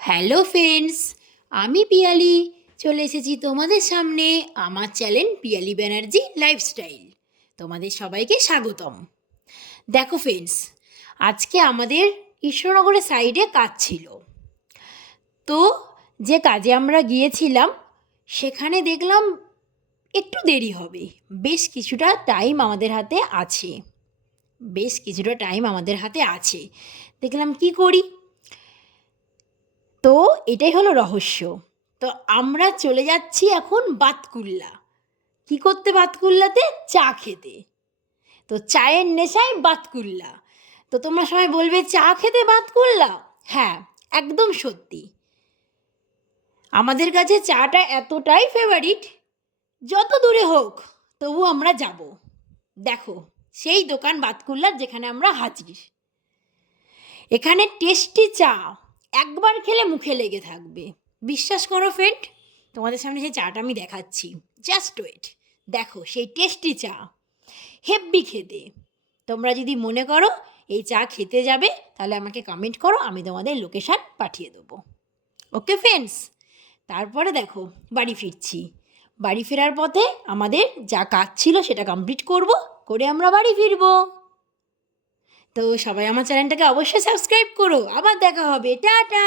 Hello friends, আমি পিয়ালি চলে এসেছি তোমাদের সামনে আমার চ্যানেল পিয়ালি ব্যানার্জি লাইফস্টাইল। তোমাদের সবাইকে স্বাগতম। দেখো ফ্রেন্ডস, আজকে আমাদের কৃষ্ণনগরের সাইডে কাজ ছিল। তো যে কাজে আমরা গিয়েছিলাম সেখানে দেখলাম একটু দেরি হবে। বেশ কিছুটা টাইম আমাদের হাতে আছে। দেখলাম কি করি। তো এটাই হলো রহস্য। তো আমরা চলে যাচ্ছি এখন বাতকুল্লা। কি করতে বাতকুল্লাতে? চা খেতে। তো চায়ের নেশায় বাতকুল্লা। তো তোমরা সবাই বলবে চা খেতে বাতকুল্লা? হ্যাঁ, একদম সত্যি। আমাদের কাছে চাটা এতটাই ফেভারিট, যত দূরে হোক তবু আমরা যাব। দেখো সেই দোকান বাতকুল্লার যেখানে আমরা হাজির। এখানে টেস্টি চা একবার খেলে মুখে লেগে থাকবে। বিশ্বাস করো ফ্রেন্ড, তোমাদের সামনে সেই চাটা আমি দেখাচ্ছি। জাস্ট ওয়েট, দেখো সেই টেস্টি চা, হেব্বি খেতে। তোমরা যদি মনে করো এই চা খেতে যাবে তাহলে আমাকে কমেন্ট করো, আমি তোমাদের লোকেশান পাঠিয়ে দেবো। ওকে ফ্রেন্ডস, তারপরে দেখো বাড়ি ফিরছি। বাড়ি ফেরার পথে আমাদের যা কাজ ছিল সেটা কমপ্লিট করে আমরা বাড়ি ফিরবো। তো সবাই আমার চ্যানেলটাকে অবশ্যই সাবস্ক্রাইব করো। আবার দেখা হবে, টাটা।